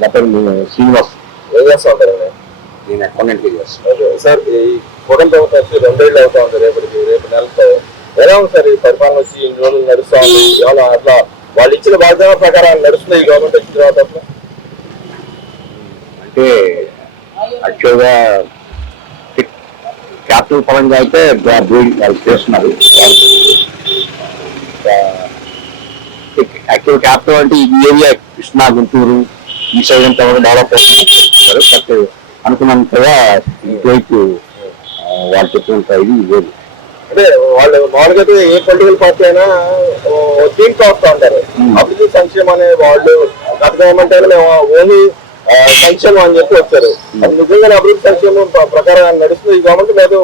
నా పేరు శ్రీనివాస్. ఏం చేస్తా ఉంటారండి? నేను అకౌంటెంట్గా చేస్తాను. సార్, ఈ కూటమి ప్రభుత్వం వచ్చి 2 ఏళ్ళు అవుతా ఉంది. రేపు నెలతో ఎలా ఉంది సార్ ఈ పరిపాలన వచ్చి ఇన్ని రోజులు నడుస్తా ఉంది? ఏమన్నా అట్లా వాళ్ళు ఇచ్చిన బాధ్యత ప్రకారం నడుస్తుంది ఈ గవర్నమెంట్ వచ్చిన తర్వాత? అంటే యాక్చువల్గా క్యాపిటల్ పరంగా అయితే వాళ్ళు చేస్తున్నారు. యాక్చువల్ క్యాపిటల్ అంటే ఈ ఏరియా కృష్ణా, గుంటూరు ఈ సైడ్ అంతా డెవలప్ అవుతున్నారు. బట్ అనుకున్నంతగా ఇటువైపు వాళ్ళు చెప్పినంత ఇది లేదు. అంటే వాళ్ళు మామూలుగా అయితే ఏ పొలిటికల్ పార్టీ అయినా దీంట్లో వస్తూ ఉంటారు. అభివృద్ధి సంక్షేమం అనే వాళ్ళు గత గవర్నమెంట్ అయినా మేము ఓన్లీ సంక్షేమం అని చెప్పి వచ్చారు. అది నిజంగానే అభివృద్ధి సంక్షేమం ప్రకారం నడుస్తుంది ఈ గవర్నమెంట్? లేదు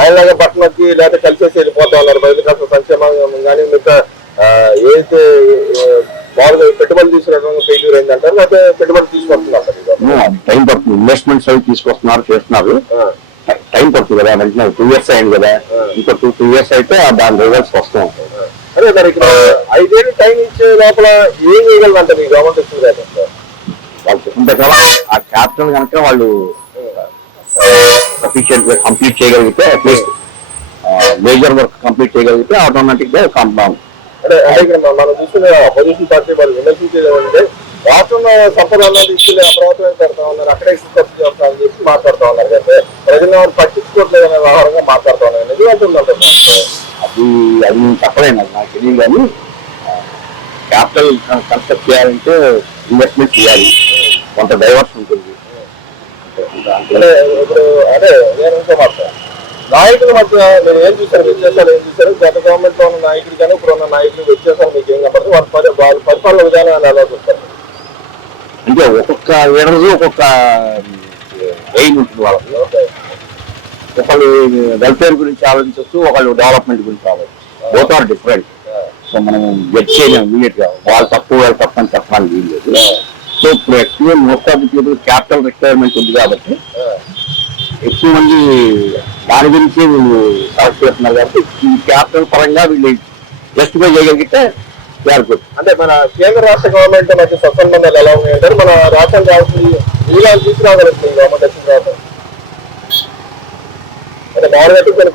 ఆయనలాగా పట్టణకి లేదా కలిసేసి వెళ్ళిపోతా ఉన్నారు బయట కాస్త సంక్షేమం కానీ మిగతా ఏదైతే మామూలుగా పెట్టుబడులు తీసుకురావడం ఫెయిల్యూర్ అయిందంటారు, లేకపోతే పెట్టుబడులు తీసుకొస్తున్నారు? టైం పడుతుంది. ఇన్వెస్ట్మెంట్స్ అవి తీసుకొస్తున్నారు, చేస్తున్నారు. టైం పడుతుంది కదా, వెంటనే 2 years అయింది కదా, ఇంకో 2 years అయితే దాని రిజల్ట్స్ వస్తాం. అదే మరి ఇక్కడ 5 ఏళ్ళు టైం ఇచ్చే లోపల ఏం చేయగలరంటారు ఈ గవర్నమెంట్ వచ్చింది? వాళ్ళు చెప్పిన ఆ క్యాపిటల్ కనుక వాళ్ళు సఫిషియెంట్ గా కంప్లీట్ చేయగలిగితే, అట్లీస్ట్ మేజర్ వర్క్ కంప్లీట్ చేయగలిగితే ఆటోమేటిక్ గా కాంపౌండ్. అంటే ఇక్కడ మనం చూస్తున్న అపోజిషన్ పార్టీ వాళ్ళు విమర్శించేది ఏమంటే రాష్ట్రంలో సంపద అన్నది తీసుకుని అమరావతి పెడతా ఉన్నారు, అక్కడే ఖర్చు చేస్తామని చెప్పి మాట్లాడుతూ ఉన్నారు కదా, ప్రజలు పట్టించుకోవట్లేదు అనే వ్యవహారంగా మాట్లాడుతూ ఉన్నారు. నిజం అంటున్నారు. అది చెప్పలేను, నాకు తెలియదు. కానీ క్యాపిటల్ కన్స్ట్రక్ట్ చేయాలంటే ఇన్వెస్ట్మెంట్ చేయాలి, కొంత డైవర్షన్ ఉంటుంది. అంటే ఇప్పుడు అదే నేను ఇంకా మాట్లాడు నాయకుల మధ్య మీరు ఏం చూసారు, వ్యత్యాసాలు ఏం చూసారు? గత గవర్నమెంట్ లో ఉన్న నాయకులు కానీ ఇప్పుడు ఉన్న నాయకులు వ్యత్యాసాలు మీకు ఏం కనపడుతుంది? వాళ్ళ పరిపాలన విధానాన్ని ఎలా చూస్తారు? అంటే ఒక్కొక్క లీడర్స్ ఒక్కొక్క ఎయిమ్ ఉంటుంది వాళ్ళకి. ఒకళ్ళు వెల్ఫేర్ గురించి ఆలోచించవచ్చు, ఒకళ్ళు డెవలప్మెంట్ గురించి ఆలోచించవచ్చు. Both are different. సో మనం గెట్ చేయలేము ఇమీడియట్ గా వాళ్ళు తక్కువ వాళ్ళు తప్ప అని చెప్పడానికి వీలు లేదు. సో ఇప్పుడు ఎక్కువ most of the people capital requirement ఉంది కాబట్టి ఎక్కువ మంది దాని గురించి వీళ్ళు సెలెక్ట్ చేస్తున్నారు. కాబట్టి ఈ క్యాపిటల్ పరంగా వీళ్ళు జస్టిఫై చేయగలిగితే గుడ్. అంటే మన కేంద్ర రాష్ట్ర గవర్నమెంట్ మధ్య సత్సంబంధాలు ఎలా ఉన్నాయంటారు? మన రాష్ట్రం కావాల్సి వీళ్ళు తీసుకురాగలుగుతుంది గవర్నమెంట్ వచ్చిన తర్వాత? అంటే మామూలుగా కొన్ని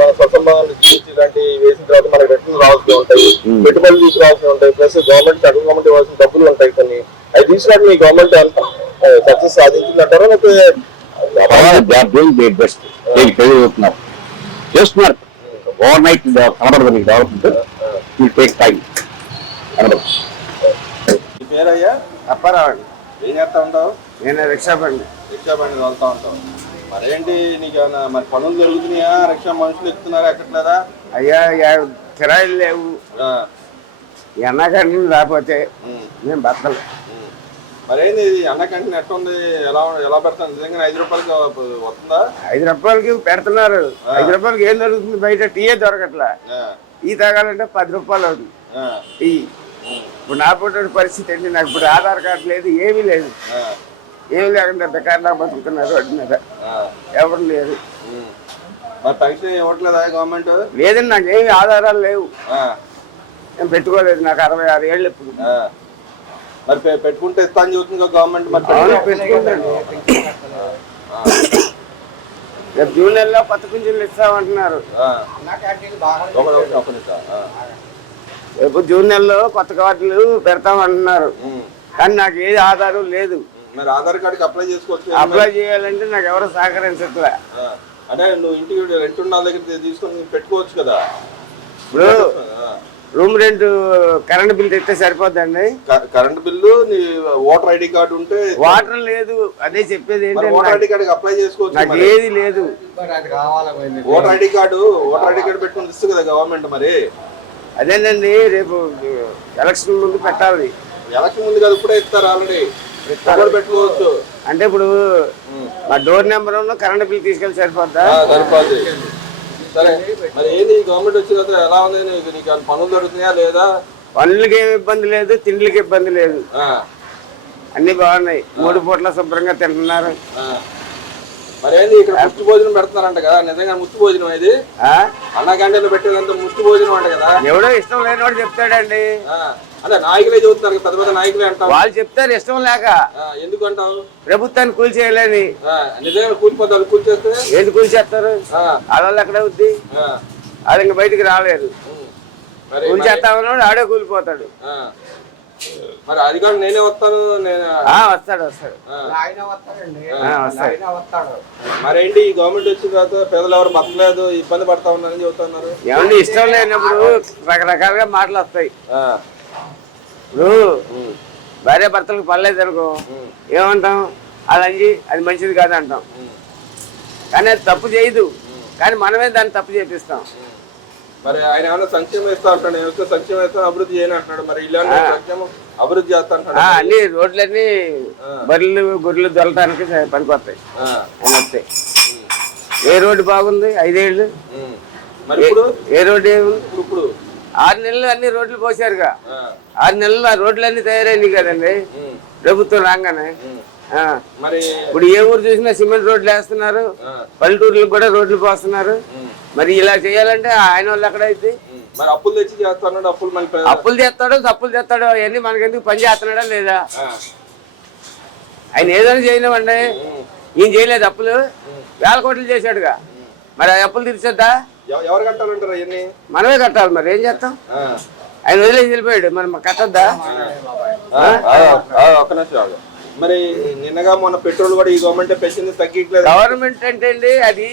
మన సత్సంబంధాలు ఇలాంటి వేసిన తర్వాత మనకి రిటర్న్ రావాల్సి ఉంటాయి, పెట్టుబడులు తీసుకురావాల్సి ఉంటాయి, ప్లస్ గవర్నమెంట్ సెంట్రల్ గవర్నమెంట్ ఇవ్వాల్సిన డబ్బులు ఉంటాయి. కొన్ని అవి తీసుకురావడం ఈ గవర్నమెంట్ అంత సక్సెస్ సాధించిందంటారా? లేకపోతే చేస్తున్నారు? ఓవర్ నైట్ కనబడదు మీకు డెవలప్మెంట్, విల్ టేక్ టైం. ఈ పేరయ్యా అప్పారావు అండి. ఏం చేస్తా ఉంటావు? నేను రిక్షా బండి వెళ్తా ఉంటావు. మరేంటి నీకు ఏమైనా మరి పనులు జరుగుతున్నాయా? రిక్షా మనుషులు ఎక్కుతున్నారా, ఎక్కట్లేదా? అయ్యా కిరాయిలు లేవు, ఎండాకంటే లేకపోతే మేము బతకలు. మరేంది ఇది అన్న కంటే నెట్ ఉంది, ఎలా పెడతాను? నిజంగా 5 రూపాయలకి వస్తుందా? 5 రూపాయలకి పెడుతున్నారు. 5 రూపాయలకి ఏం దొరుకుతుంది? బయట టీయే దొరకట్లా. టీ తాగాలంటే 10 రూపాయలు అవుతుంది టీ. ఇప్పుడు నా పుట్టిన పరిస్థితి ఏంటి? నాకు ఇప్పుడు ఆధార్ కార్డు లేదు, ఏమీ లేదు. ఏమి లేకుండా బెకార్లా బతుకుతున్నారు రోడ్డు మీద, ఎవరు లేరు. పెన్షన్ ఇవ్వట్లేదా గవర్నమెంట్? లేదండి, నాకు ఏమి ఆధారాలు లేవు, నేను పెట్టుకోలేదు. నాకు 66 ఏళ్ళు ఇప్పుడు. మరి పెట్టుకుంటే ఇస్తా అని చెబుతుంది గవర్నమెంట్. మరి పెట్టుకుంటాను. రేపు జూన్ నెలలో కొత్త పింఛన్లు ఇస్తామంటున్నారు. రేపు జూన్ నెలలో కొత్త కార్డులు పెడతామంటున్నారు, కానీ నాకు ఏది ఆధారం లేదు. మరి ఆధార్ కార్డుకి అప్లై చేసుకోవచ్చు. అప్లై చేయాలంటే నాకు ఎవరు సహకరించట్లే. అంటే నువ్వు ఇంటికి రెంట్ ఉన్న దగ్గర తీసుకొని పెట్టుకోవచ్చు కదా. ఇప్పుడు రూమ్ రెంట్ కరెంట్ బిల్ తెస్తే సరిపోద్దండి. కరెంట్ బిల్లు, నీ ఓటర్ ఐడి కార్డు ఉంటే. వాటర్ లేదు, అదే చెప్పేది ఏంటంటే ఓటర్ ఐడి కార్డు అప్లై చేసుకోవచ్చు. నాకు ఏది లేదు. ఓటర్ ఐడి కార్డు పెట్టుకుని ఇస్తుంది కదా గవర్నమెంట్. మరి అదేనండి, రేపు ఎలక్షన్ ముందు పెట్టాలి. ఎలక్షన్ ముందు కదా, ఇప్పుడే ఇస్తారు ఆల్రెడీ, పెట్టుకోవచ్చు. అంటే ఇప్పుడు మా డోర్ నెంబర్ కరెంట్ బిల్ తీసుకెళ్ళి సరిపోద్దా? సరిపోద్ది. సరే, మరి ఏది గవర్నమెంట్ వచ్చిన తర్వాత ఎలా ఉంది? నీకు పనులు దొరుకుతున్నాయా లేదా? పనులకి ఏమి ఇబ్బంది లేదు, తిండికి ఇబ్బంది లేదు, అన్ని బాగున్నాయి. 3 పూట్ల శుభ్రంగా తింటున్నారు. మరేంది ఇక్కడ ముష్టి భోజనం పెడుతున్నారంట కదా, నిజంగా ముష్టి భోజనం ఇది? అన్న క్యాంటీన్లో పెట్టేదంతా ముష్టి భోజనం అంట కదా. ఎవడో ఇష్టం లేనివాడు చెప్తాడండి. అంటే నాయకులే చెబుతున్నారు, పెద్ద పెద్ద నాయకులే అంటాం. వాళ్ళు చెప్తారు ఇష్టం లేక. ఎందుకు అంటావు? ప్రభుత్వాన్ని కూల్చేయాలని. నిజంగా కూలిపోతారు, కూల్చేస్తే ఏంటి కూల్చేస్తారు? ఆడవాళ్ళు ఎక్కడ అవుద్ది? అది ఇంకా బయటికి రాలేరు. కూల్చేస్తామన్నాడు ఆడే కూలిపోతాడు. మరి అధికారులు నేనే వస్తాను, వస్తాడు వస్తాడు. మరేంటి ఈ గవర్నమెంట్ వచ్చిన తర్వాత పేదలు ఎవరు బతకలేదు, ఇబ్బంది పడతా ఉన్నారని చెబుతున్నారు. ఏమండి ఇష్టం లేనప్పుడు రకరకాలుగా మాటలు వస్తాయి. ఇప్పుడు భార్య భర్తలకు పర్లేదు అనుకో, ఏమంటాం? అది మంచిది కాదు అంటాం. కానీ అది తప్పు చేయదు, కానీ మనమే దాన్ని తప్పు చేపిస్తాం. మరి ఆయన ఏమైనా సంక్షేమం ఇస్తా అంటాడు, సంక్షేమం ఇస్తాను అభివృద్ధి చేయని అంటున్నాడు. మరి ఇలాంటి సంక్షేమం అభివృద్ధి చేస్తా అంటాడు. అన్ని రోడ్లన్నీ బర్రెలు గొర్రెలు దొరకడానికి పనికొస్తాయి. అని వస్తాయి. ఏ రోడ్డు బాగుంది 5 ఏళ్ళు? మరి ఇప్పుడు ఏ రోడ్డు ఏముంది? ఇప్పుడు 6 నెలలు అన్ని రోడ్లు పోసారుగా. 6 నెలలు ఆ రోడ్లన్నీ తయారైంది కదండి ప్రభుత్వం రాగానే. మరి ఇప్పుడు ఏ ఊరు చూసినా సిమెంట్ రోడ్లు వేస్తున్నారు, పల్లెటూర్లకు కూడా రోడ్లు పోస్తున్నారు. మరి ఇలా చేయాలంటే ఆయన వాళ్ళు ఎక్కడైతే మరి అప్పులు తెచ్చి చేస్తున్నాడు. అప్పులు చేస్తాడు, తప్పులు చేస్తాడు, అవన్నీ మనకెందుకు పని చేస్తున్నాడా లేదా? ఆయన ఏదైనా చేయలేమండి. ఈయన చేయలేదు అప్పులు, 1000 కోట్లు చేశాడుగా. మరి ఆ అప్పులు తీర్చొద్దా? ఎవరు కట్టాలంటారు అవన్నీ? మనమే కట్టాలి. మరి ఏం చేస్తాం? ఆయన వదిలేసి వెళ్ళిపోయాడు, మరి కట్టొద్దా? ఒక్క నిమిషం. మరి నిన్నగా మొన్న పెట్రోల్ కూడా ఈ గవర్నమెంట్ పెంచింది, తగ్గట్లేదు. గవర్నమెంట్ అంటే అండి అది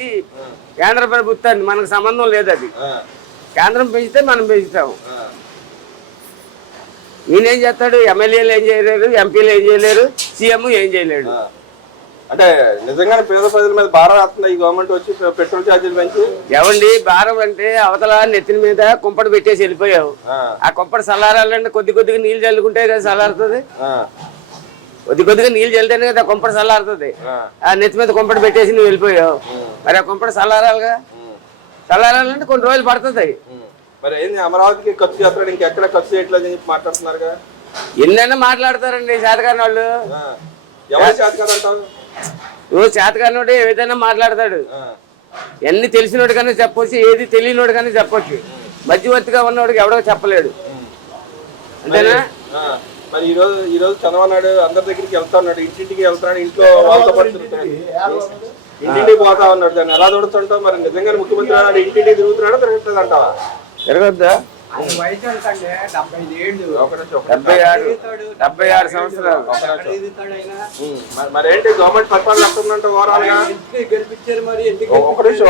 కేంద్ర ప్రభుత్వాన్ని, మనకు సంబంధం లేదు. అది కేంద్రం పెంచితే మనం పెంచుతాము. ఈయనేం చేస్తాడు? ఎమ్మెల్యేలు ఏం చేయలేరు, ఎంపీలు ఏం చేయలేరు, సీఎం ఏం చేయలేడు. అంటే నిజంగానే పేద ప్రజల మీద భారం వేస్తుంది ఈ గవర్నమెంట్ వచ్చి పెట్రోల్ ఛార్జీలు పెంచి. ఎవండి భారం అంటే అవతల నెత్తిన మీద కుంపడి పెట్టేసి వెళ్ళిపోయావు. ఆ కుంపడి చల్లారాలంటే కొద్దిగా నీళ్ళు చల్లుకుంటే కదా చల్లారుతుంది. కొద్దిగా నీళ్ళు చల్లితేనే కదా కుంపడి చల్లారుతుంది. ఆ నెత్తి మీద కుంపడి పెట్టేసి నువ్వు వెళ్ళిపోయావు. మరి ఆ కుంపడి చల్లారాలిగా. చల్లారాలంటే కొన్ని రోజులు పడుతుంది. మరి ఏంది అమరావతికి ఖర్చు చేస్తాడు, ఇంకెక్కడ ఖర్చు చేయట్లేదు అని మాట్లాడుతున్నారుగా. ఎన్నైనా మాట్లాడతారండి చేతకాని వాళ్ళు. ఎవరు చేతకాదంటావు? నువ్వు చేతకానోడు ఏదైనా మాట్లాడతాడు. ఎన్ని తెలిసినోడు కానీ చెప్పొచ్చు, ఏది తెలియనోడు కానీ చెప్పొచ్చు. మధ్యవర్తిగా ఉన్నవాడికి ఎవడో చెప్పలేడు. అంతేనా? మరి ఈ రోజు చంద్రబాబు నాయుడు అందరి దగ్గరికి వెళ్తా ఉన్నాడు, ఇంటింటికి వెళ్తున్నాడు, ఇంట్లో వాళ్ళతో పాటు ఇంటింటికి పోతా ఉన్నాడు. దాన్ని ఎలా చూడుతుంటావు? మరి నిజంగానే ముఖ్యమంత్రి నాయుడు ఇంటింటికి తిరుగుతున్నాడో తిరగట్లేదు అంటావా? తిరగద్దా? 76 సంవత్సరాలు. మరేంటి గవర్నమెంట్ పరిపాలన వస్తుందంటే ఓవరాల్ గా? గెలిపించారు మరి. ఒక నిమిషం